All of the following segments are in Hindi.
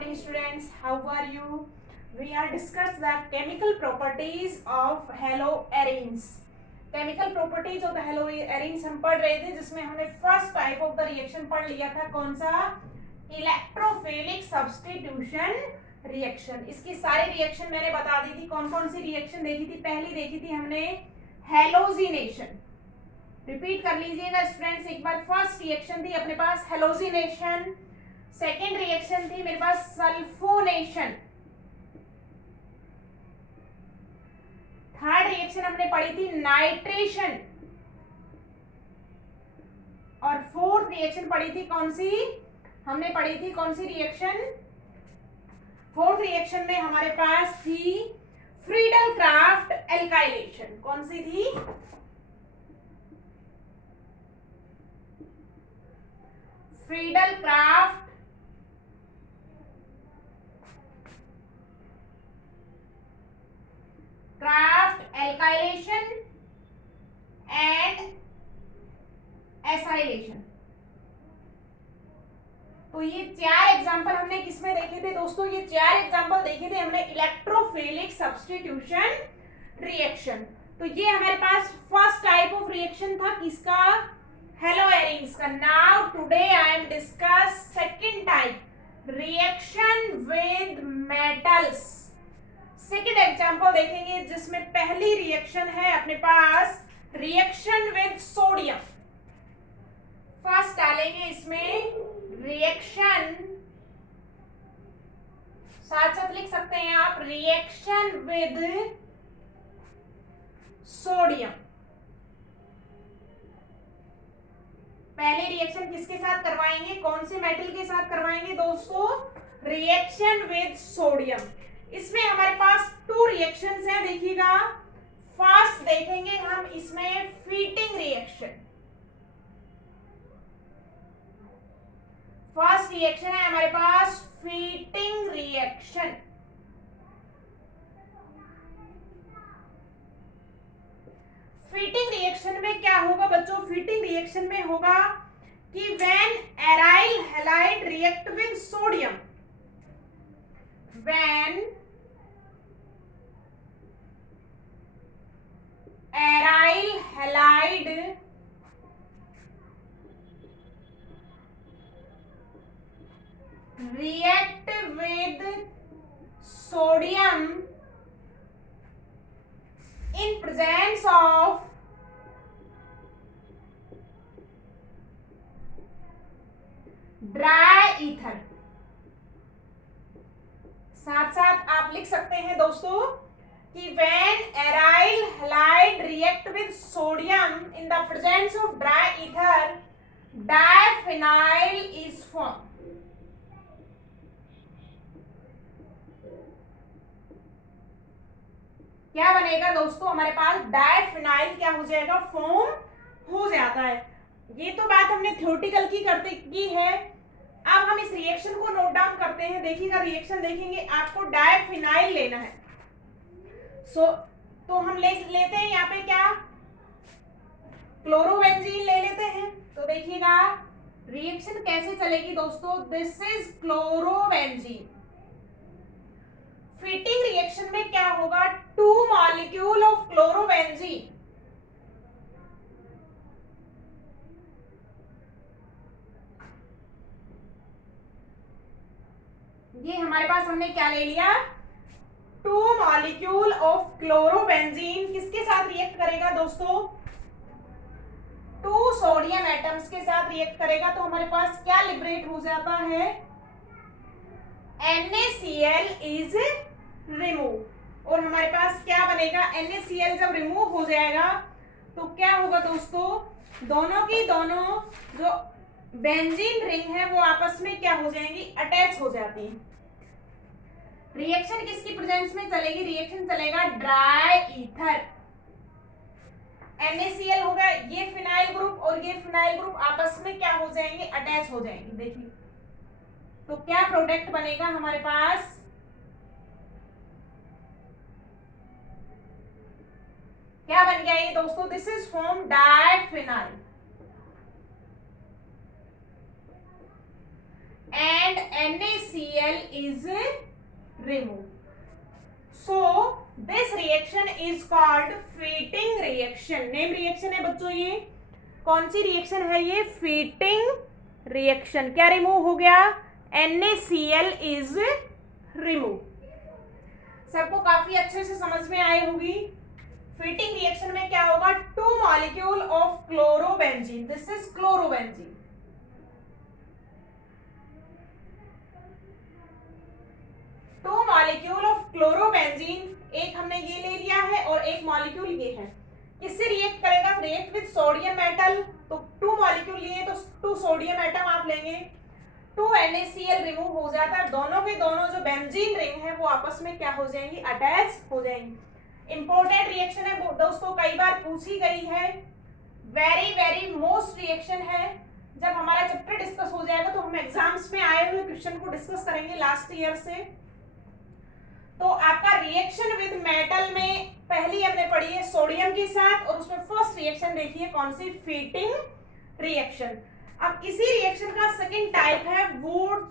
morning students, how are you? We are discuss the chemical properties of haloarenes. Chemical properties of the haloarenes हम पढ़ रहे थे, जिसमें हमने first type of the reaction पढ़ लिया था। कौन सा? Electrophilic substitution reaction. इसकी सारी रिएक्शन मैंने बता दी थी। कौन कौन सी रिएक्शन देखी थी? पहली देखी थी हमने हेलोजिनेशन। रिपीट कर लीजिएगा स्टूडेंट्स एक बार। फर्स्ट रिएक्शन थी अपने पास हेलोजिनेशन। सेकेंड रिएक्शन थी मेरे पास सल्फोनेशन। थर्ड रिएक्शन हमने पढ़ी थी नाइट्रेशन। और फोर्थ रिएक्शन पढ़ी थी कौन सी? हमने पढ़ी थी कौन सी रिएक्शन? फोर्थ रिएक्शन में हमारे पास थी फ्रीडल क्राफ्ट एल्काइलेशन। कौन सी थी? Friedel craft alkylation and acylation. तो ये चार एग्जांपल हमने किसमें देखे थे दोस्तों? ये चार एग्जांपल देखे थे हमने इलेक्ट्रोफिलिक सब्स्टिट्यूशन रिएक्शन। तो ये हमारे पास फर्स्ट टाइप ऑफ रिएक्शन था किसका? हेलोएरीन्स का। Now today I am discuss second type, reaction with metals. Second example देखेंगे जिसमें पहली रिएक्शन है अपने पास रिएक्शन विद सोडियम। फर्स्ट डालेंगे इसमें रिएक्शन, साथ साथ लिख सकते हैं आप, रिएक्शन विद सोडियम। पहले रिएक्शन किसके साथ करवाएंगे? कौन से मेटल के साथ करवाएंगे दोस्तों? Reaction with sodium. इसमें हमारे पास टू रिएक्शंस हैं, देखिएगा। फर्स्ट देखेंगे हम इसमें फीटिंग रिएक्शन। फर्स्ट रिएक्शन है हमारे पास फीटिंग रिएक्शन। फीटिंग रिएक्शन में क्या होगा बच्चों? फीटिंग रिएक्शन में होगा कि when aryl halide react with sodium, when aryl halide react with sodium in presence of dry ether। साथ साथ आप लिख सकते हैं दोस्तों कि when aryl halide react with sodium in the presence of dry ether, diphenyl is formed। क्या बनेगा दोस्तों? हमारे पास डाइफिनाइल क्या हो जाएगा? फॉर्म हो जाता है। ये तो बात हमने थ्योरेटिकल की है। अब हम इस रिएक्शन को नोट डाउन करते हैं। देखिएगा रिएक्शन देखेंगे, आपको डाइफिनाइल लेना है। तो हम लेते हैं यहाँ पे क्या? क्लोरोबेंजीन ले लेते हैं। तो देखिएगा रिएक्शन कैसे चलेगी दोस्तों? This is chlorobenzene. Fitting reaction में क्या होगा? टू मॉलिक्यूल ऑफ क्लोरोबेंजीन, ये हमारे पास हमने क्या ले लिया? टू मॉलिक्यूल ऑफ क्लोरोबेंजीन किसके साथ रिएक्ट करेगा दोस्तों? टू सोडियम एटम्स के साथ रिएक्ट करेगा। तो हमारे पास क्या लिबरेट हो जाता है? NaCl is remove. और हमारे पास क्या बनेगा? NaCl जब रिमूव हो जाएगा तो क्या होगा दोस्तों? दोनों की दोनों जो बेंजीन रिंग है वो आपस में क्या हो जाएंगी? अटैच हो जाती है। रिएक्शन किसकी प्रेजेंस में चलेगी? रिएक्शन चलेगा ड्राई ईथर। NaCl होगा, ये फिनाइल ग्रुप और ये फिनाइल ग्रुप आपस में क्या हो जाएंगे? अटैच हो जाएंगे। देखिए तो क्या प्रोडक्ट बनेगा हमारे पास? क्या बन गया ये दोस्तों? This is form diphenyl. and NaCl is removed. So this reaction is called Feeding reaction. Name reaction है बच्चों, ये कौन सी रिएक्शन है? ये फीटिंग रिएक्शन. क्या रिमूव हो गया? NaCl is remove. सबको काफी अच्छे से समझ में आई होगी. फीटिंग रिएक्शन में क्या होगा? 2 molecule of chlorobenzene. This is chlorobenzene. Two molecule of chlorobenzene. एक हमने ये ले लिया है और एक मॉलिक्यूल ये है. किससे रिएक्ट करेगा? React with sodium metal. तो 2 मॉलिक्यूल लिए तो 2 सोडियम एटम आप लेंगे. 2 NaCl रिमूव हो जाता है. दोनों के दोनों जो बेंजीन रिंग है वो आपस में क्या हो जाएंगी? अटैच हो जाएंगी. इंपॉर्टेंट रिएक्शन है दोस्तों, कई बार पूछी गई है. वेरी वेरी मोस्ट रिएक्शन है. जब हमारा चैप्टर डिस्कस हो जाएगा तो हम एग्जाम्स में आए हुए क्वेश्चन को डिस्कस करेंगे लास्ट ईयर से. तो आपका रिएक्शन विद मेटल में पहली हमने पढ़ी है सोडियम के साथ, और उसमें फर्स्ट रिएक्शन देखिए कौन सी? Fitting reaction. अब इसी रिएक्शन का सेकंड टाइप है वुड.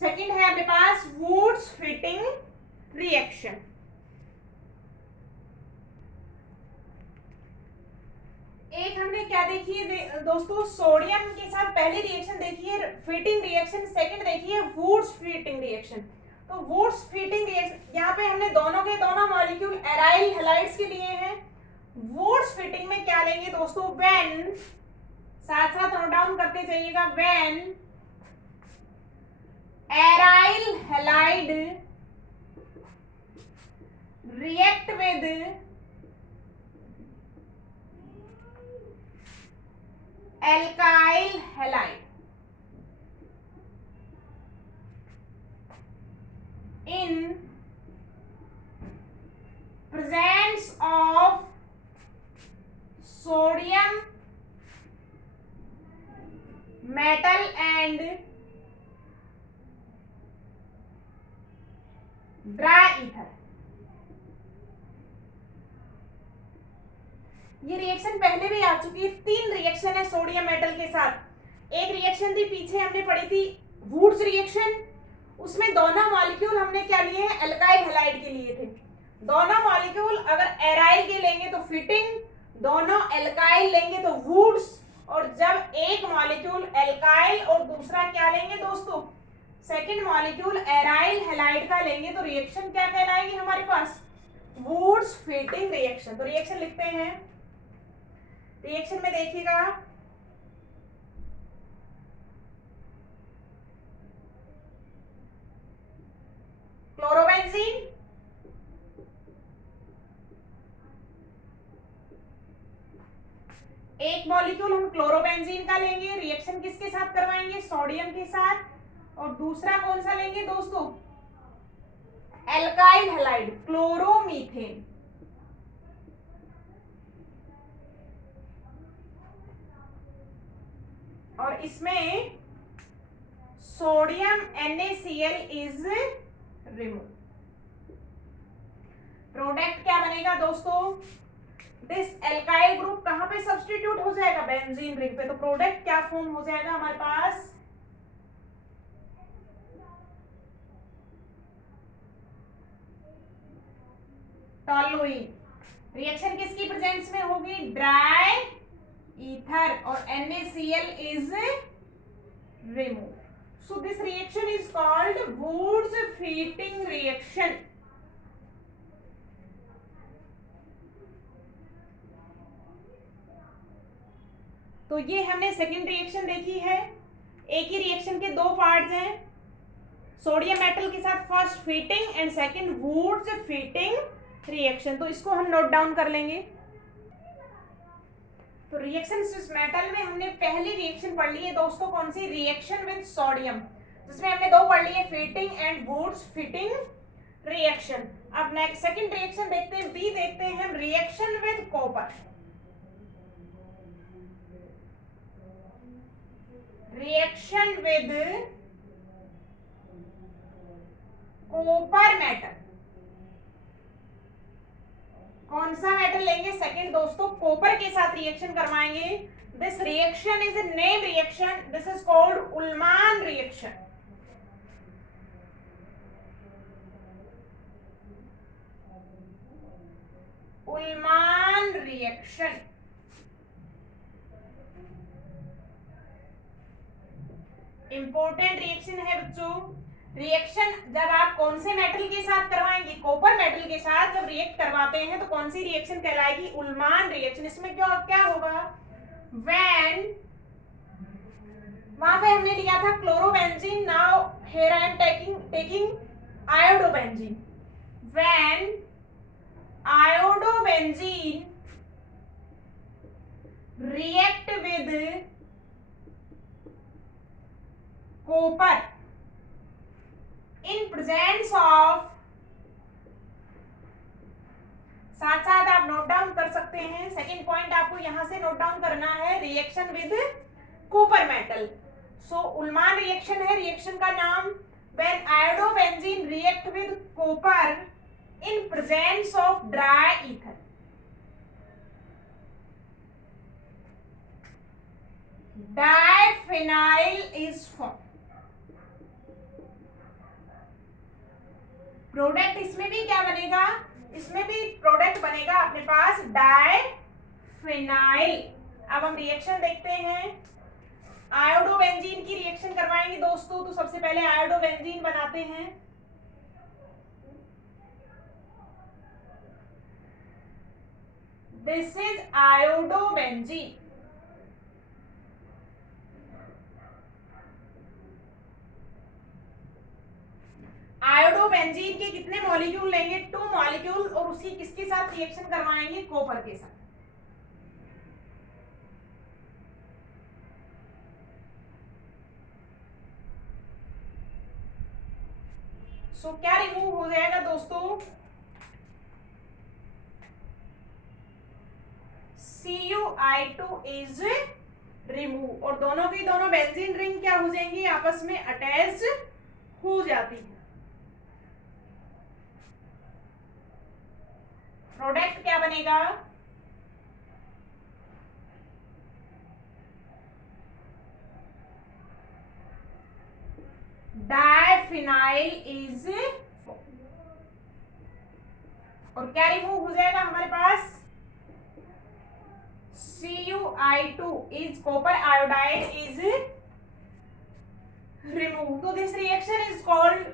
सेकंड है आपके पास वुड्स फीटिंग रिएक्शन. एक हमने क्या देखी है दोस्तों? सोडियम के साथ पहली रिएक्शन देखी है फीटिंग रिएक्शन. सेकंड देखी है वुड्स फीटिंग रिएक्शन. तो वुड्स फीटिंग रिएक्शन, यहाँ पे हमने दोनों के दोनों मॉलिक्यूल एराइल हैलाइड्स के लिए हैं. वुड्स फीटिंग में क्या लेंगे दोस्तों? व्हेन, साथ साथ नोट डाउन करते जाइएगा, when aryl halide react with alkyl halide in presence of sodium metal and dry ether. ये रिएक्शन पहले भी आ चुकी है. 3 रिएक्शन है सोडियम मेटल के साथ. एक रिएक्शन थी पीछे हमने पढ़ी थी वुड्स रिएक्शन. उसमें दोनों मॉलिक्यूल हमने क्या लिए हैं? एल्काइल हैलाइड के लिए थे. दोनों मॉलिक्यूल अगर एराइल के लेंगे तो फीटिंग, दोनों एल्काइल लेंगे तो वुड्स. और जब एक मॉलिक्यूल एल्काइल और दूसरा क्या लेंगे दोस्तों? सेकेंड मॉलिक्यूल एराइल हैलाइड का लेंगे तो रिएक्शन क्या कहलाएगी हमारे पास? Wurtz Fittig reaction. तो रिएक्शन लिखते हैं. रिएक्शन में देखिएगा, क्लोरोबेंजीन, एक मॉलिक्यूल हम क्लोरोबेंजीन का लेंगे. रिएक्शन किसके साथ करवाएंगे? सोडियम के साथ. और दूसरा कौन सा लेंगे दोस्तों? Alkyl halide, chloromethane. और इसमें sodium NaCl is remove. Product क्या बनेगा दोस्तों? दिस एल्काइल ग्रुप कहां पे सब्स्टिट्यूट हो जाएगा? बेंजीन रिंग पे. तो प्रोडक्ट क्या फॉर्म हो जाएगा हमारे पास? टॉलुइन. रिएक्शन किसकी प्रेजेंस में होगी? Dry ether. और NaCl is removed. So this reaction is called Wurtz Feeding reaction. तो ये हमने सेकेंड रिएक्शन देखी है. एक ही रिएक्शन के 2 पार्ट्स हैं. सोडियम मेटल के साथ first Fittig and second Wurtz Fittig reaction. तो इसको हम नोट डाउन कर लेंगे. तो रिएक्शन विद मेटल में हमने पहली रिएक्शन पढ़ ली है दोस्तों, कौन सी? रिएक्शन विद सोडियम, जिसमें हमने 2 पढ़ ली है, Fittig and Wurtz Fittig reaction. अब नेक्स्ट सेकंड रिएक्शन देखते हैं, बी देखते हैं हम, reaction with copper. Reaction with copper metal. कौन सा मेटल लेंगे? सेकंड दोस्तों, कॉपर के साथ रिएक्शन करवाएंगे. This reaction is a name reaction. This is called Ullmann reaction. Ullmann reaction. Important reaction है बच्चों. रिएक्शन जब आप कौन से मेटल के साथ करवाएंगे, कॉपर मेटल के साथ जब रिएक्ट करवाते हैं तो कौन सी रिएक्शन कहलाएगी, उल्मान रिएक्शन. इसमें क्या क्या होगा, व्हेन वहां पे हमने लिया था chlorobenzene, now here I am taking iodobenzene. When iodobenzene react with copper in presence of, साथ साथ आप नोट डाउन कर सकते हैं. सेकेंड पॉइंट आपको यहां से नोट डाउन करना है, reaction with copper metal. So Ullmann reaction है रिएक्शन का नाम. When iodobenzene react with copper in presence of dry ether. Diphenyl is form. Product इसमें भी क्या बनेगा, इसमें भी प्रोडक्ट बनेगा अपने पास डाइफिनाइल. अब हम रिएक्शन देखते हैं. आयोडोबेंजीन की रिएक्शन करवाएंगे दोस्तों, तो सबसे पहले आयोडोबेंजीन बनाते हैं. This is iodobenzene. आयोडोबेंजीन के कितने मॉलिक्यूल लेंगे, 2 मॉलिक्यूल, और उसी किसके साथ रिएक्शन करवाएंगे, कॉपर के साथ. सो क्या रिमूव हो जाएगा दोस्तों, CuI2 इज रिमूव, और दोनों की दोनों बेंजीन रिंग क्या हो जाएंगी, आपस में अटैच हो जाती है. प्रोडक्ट क्या बनेगा, डाइफिनाइल इज, और क्या रिमूव हो जाएगा हमारे पास, CuI2 is copper iodide is remove. तो this reaction is called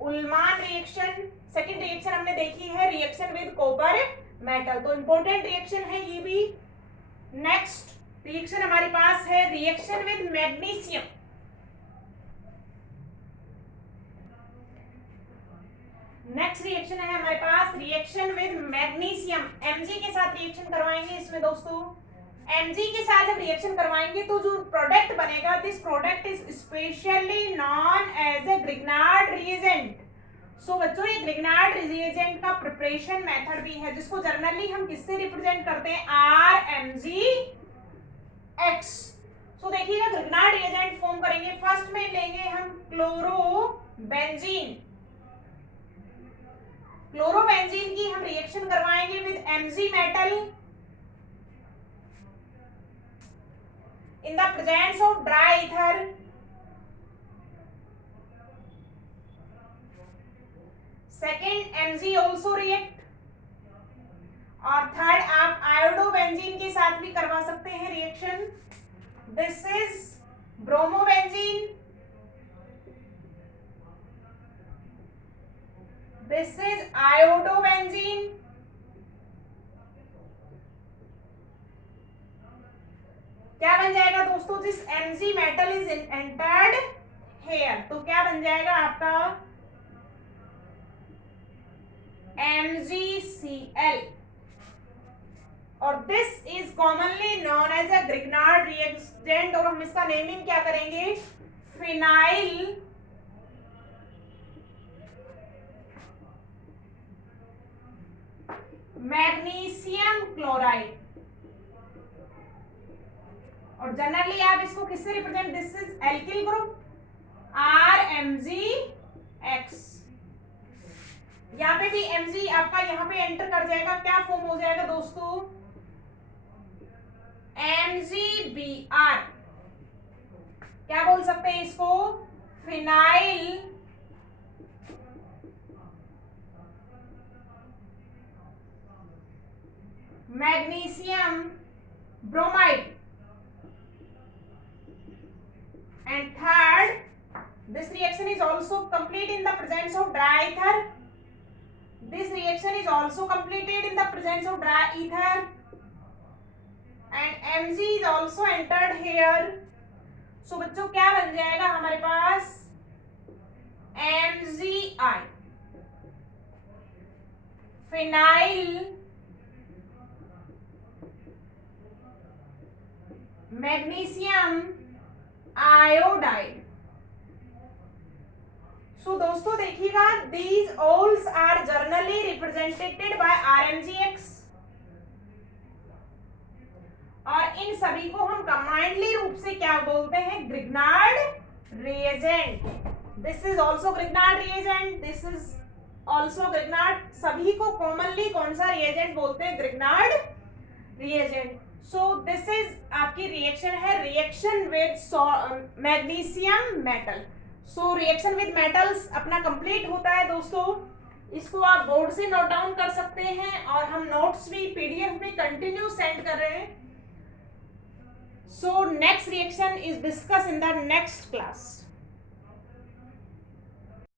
Ullmann reaction. Second reaction हमने देखी है, रिएक्शन विद कॉपर मेटल. तो इंपॉर्टेंट रिएक्शन है ये भी. नेक्स्ट रिएक्शन हमारे पास है reaction with magnesium. Next reaction है हमारे पास रिएक्शन विद मैग्नीशियम. Mg के साथ रिएक्शन करवाएंगे इसमें दोस्तों. Mg के साथ जब रिएक्शन करवाएंगे तो जो प्रोडक्ट बनेगा, this product is specially known as a Grignard reagent. So बच्चों ये ग्रिग्नार्ड रिएजेंट का प्रिपरेशन मेथड भी है, जिसको जनरली हम किससे रिप्रेजेंट करते हैं, RMgX. सो देखिएगा ग्रिग्नार्ड रिएजेंट फॉर्म करेंगे. फर्स्ट में लेंगे हम क्लोरोबेंजीन. क्लोरोबेंजीन की हम रिएक्शन करवाएंगे with Mg metal in the presence of dry ether. Second, Mg also react. और थर्ड आप आयोडोबेंजीन के साथ भी करवा सकते हैं reaction. This is bromobenzene. This is iodobenzene. क्या बन जाएगा दोस्तों, this Mg metal is entered here. तो क्या बन जाएगा आपका MgCl. और this is commonly known as a Grignard reagent, और हम इसका नेमिंग क्या करेंगे, फिनाइल मैग्नीशियम क्लोराइड. और जनरली आप इसको किससे represent, this is alkyl group RMgX. यहाँ पे भी Mg आपका यहाँ पे एंटर कर जाएगा. क्या फॉर्म हो जाएगा दोस्तों, MgBr, क्या बोल सकते हैं इसको, phenyl magnesium bromide. And third, this reaction is also complete in the presence of dry ether. This reaction is also completed in the presence of dry ether. And Mg is also entered here. So बच्चों क्या बन जाएगा हमारे पास, MgI, फिनाइल मैग्नीशियम आयोडाइड. सो दोस्तों देखिएगा, these ols are generally represented by RmGx, और इन सभी को हम कंबाइंडली रूप से क्या बोलते हैं, Grignard reagent. This is also Grignard reagent, this is also Grignard. सभी को कॉमनली कौन सा रिएजेंट बोलते हैं, Grignard reagent. So this is आपकी रिएक्शन है, reaction with magnesium metal. So reaction with metals अपना कंप्लीट होता है दोस्तों. इसको आप बोर्ड से नोट डाउन कर सकते हैं, और हम नोट्स भी पीडीएफ में कंटिन्यू सेंड कर रहे हैं. So next reaction is discussed in the next class.